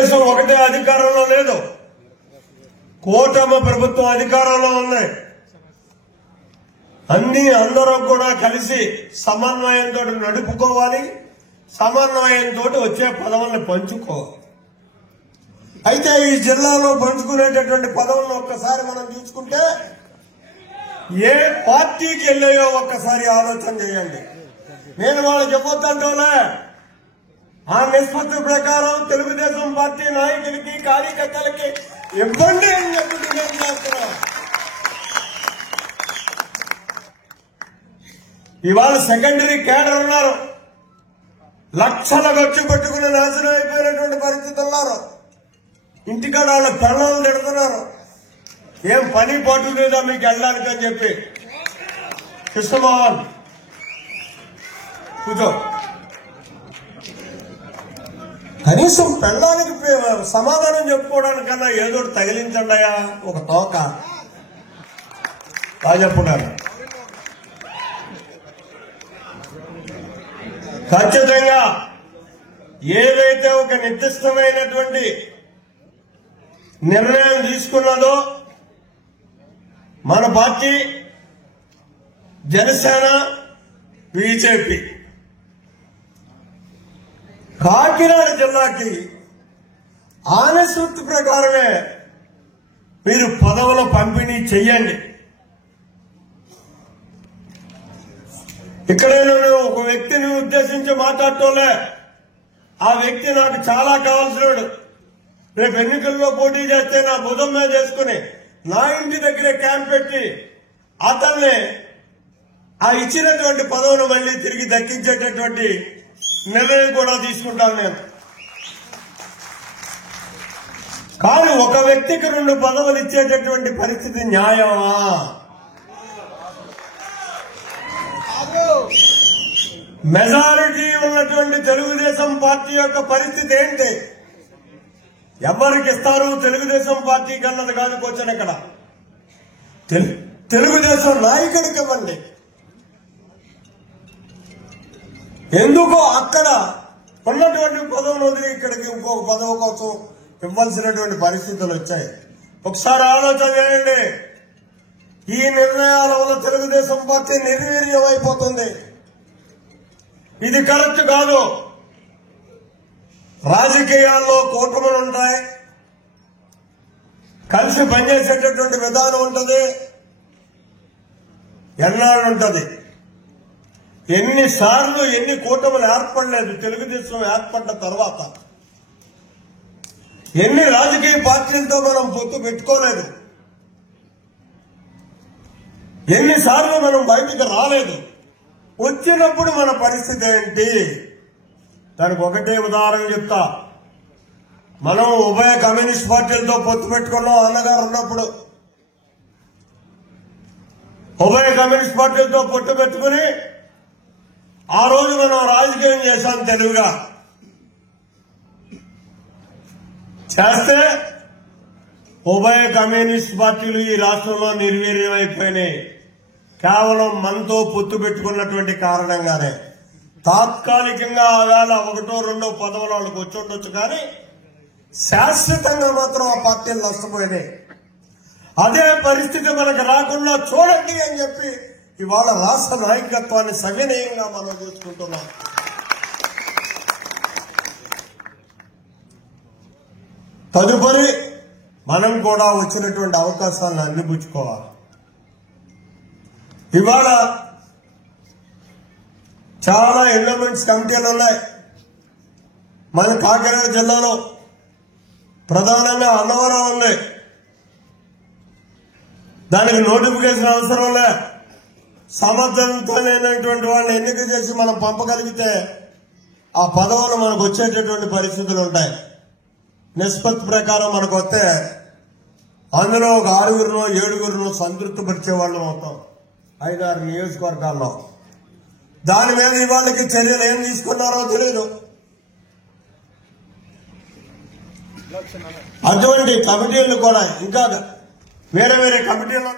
తెలుగుదేశం ఒకటే అధికారంలో లేదు, కూటమి ప్రభుత్వం అధికారంలో ఉన్నాయి. అందరూ కూడా కలిసి సమన్వయంతో నడుపుకోవాలి, సమన్వయంతో వచ్చే పదవులను పంచుకోవాలి. అయితే ఈ జిల్లాలో పంచుకునేటటువంటి పదవులను ఒక్కసారి మనం తీసుకుంటే ఏ పార్టీకి వెళ్ళాయో ఒక్కసారి ఆలోచన చేయండి. నేను వాళ్ళకి చెప్పొద్దంటోలే, ఆ నిష్పత్తి ప్రకారం తెలుగుదేశం పార్టీ నాయకులకి కార్యకర్తలకి ఇవ్వండి అని చెప్పి డిమాండ్ చేస్తున్నాం. ఇవాళ సెకండరీ కేడర్ ఉన్నారు, లక్షల ఖర్చు పెట్టుకుని నాశనం అయిపోయినటువంటి పరిస్థితులు ఉన్నారు. ఇంటికాడ వాళ్ళ పిల్లలు తిడుతున్నారు, ఏం పని పాటు లేదా మీకు వెళ్ళడానికి అని చెప్పి. కృష్ణమోహన్ కూర్చో, కనీసం పెళ్ళానికి సమాధానం చెప్పుకోవడానికన్నా ఏదో తగిలించండి అయ్యా ఒక తోక చెప్పున్నారు. ఖచ్చితంగా ఏదైతే ఒక నిర్దిష్టమైనటువంటి నిర్ణయం తీసుకున్నదో మన పార్టీ, జనసేన, బీజేపీ, కాకినాడ జిల్లాకి ఆనసూత్తి ప్రకారమే మీరు పదవుల పంపిణీ చెయ్యండి. ఇక్కడే నేను ఒక వ్యక్తిని ఉద్దేశించి మాట్లాడటంలే, ఆ వ్యక్తి నాకు చాలా కావాల్సినాడు. రేపు ఎన్నికల్లో పోటీ చేస్తే నా భుజం మీద చేసుకుని నా ఇంటి దగ్గరే క్యాంప్ పెట్టి అతన్ని ఆ ఇచ్చినటువంటి పదవును మళ్లీ తిరిగి దక్కించేటటువంటి నిర్ణయం కూడా తీసుకుంటాను నేను. కానీ ఒక వ్యక్తికి 2 పదవులు ఇచ్చేటటువంటి పరిస్థితి న్యాయమా? మెజారిటీ ఉన్నటువంటి తెలుగుదేశం పార్టీ యొక్క పరిస్థితి ఏంటి? ఎవరికి ఇస్తారు? తెలుగుదేశం పార్టీకి అన్నది కాదు క్వశ్చన్ ఇక్కడ. తెలుగుదేశం నాయకుడికి ఇవ్వండి. ఎందుకో అక్కడ ఉన్నటువంటి పదవులు వదిలి ఇక్కడికి ఇంకొక పదవి కోసం ఇవ్వాల్సినటువంటి పరిస్థితులు వచ్చాయి. ఒకసారి ఆలోచన చేయండి. ఈ నిర్ణయాల వల్ల తెలుగుదేశం పార్టీ నిర్వీర్యం అయిపోతుంది. ఇది కరెక్ట్ కాదు. రాజకీయాల్లో కూటములు ఉంటాయి, కలిసి పనిచేసేటటువంటి విధానం ఉంటుంది, ఎన్నాళ్ళు ఉంటుంది. ఎన్నిసార్లు ఎన్ని కూటములు ఏర్పడలేదు తెలుగుదేశం ఏర్పడ్డ తర్వాత. ఎన్ని రాజకీయ పార్టీలతో మనం పొత్తు పెట్టుకోలేదు, ఎన్నిసార్లు మనం బయటికి రాలేదు. వచ్చినప్పుడు మన పరిస్థితి ఏంటి? దానికి ఒకటే ఉదాహరణ చెప్తా. మనం ఉభయ కమ్యూనిస్ట్ పార్టీలతో పొత్తు పెట్టుకున్నాం అన్నగారు ఉన్నప్పుడు. ఉభయ కమ్యూనిస్ట్ పార్టీలతో పొత్తు పెట్టుకుని ఆ రోజు మనం రాజకీయం చేశాం తెలుగుగా. చేస్తే ఉభయ కమ్యూనిస్ట్ పార్టీలు ఈ రాష్ట్రంలో నిర్వీర్యం అయిపోయినాయి. కేవలం మనతో పొత్తు పెట్టుకున్నటువంటి కారణంగానే. తాత్కాలికంగా ఆవేళ 1-2 పదవులు వాళ్ళకి వచ్చి ఉండొచ్చు, కానీ శాశ్వతంగా మాత్రం ఆ పార్టీలు నష్టపోయినాయి. అదే పరిస్థితి మనకు రాకుండా చూడండి అని చెప్పి ఇవాళ రాష్ట్ర నాయకత్వాన్ని సవినయంగా మనం చూసుకుంటున్నాం. తదుపరి మనం కూడా వచ్చినటువంటి అవకాశాలను అందిపుచ్చుకోవాలి. ఇవాళ చాలా ఎండోమెంట్స్ కమిటీలు ఉన్నాయి మన కాకినాడ జిల్లాలో. ప్రధానంగా అన్నవరం ఉంది. దానికి నోటిఫికేషన్ అవసరం లే. సమర్థంతో లేనటువంటి వాళ్ళని ఎన్నిక చేసి మనం పంపగలిగితే ఆ పదవులు మనకు వచ్చేటటువంటి పరిస్థితులు ఉంటాయి. నిష్పత్తి ప్రకారం మనకు వస్తే అందులో ఒక 6గురునో 7గురునో సంతృప్తి పరిచే వాళ్ళం అవుతాం 5-6 నియోజకవర్గాల్లో. దాని మీద ఇవాళకి చర్యలు ఏం తీసుకున్నారో తెలియదు. అటువంటి కమిటీలు కూడా ఇంకా వేరే వేరే కమిటీలు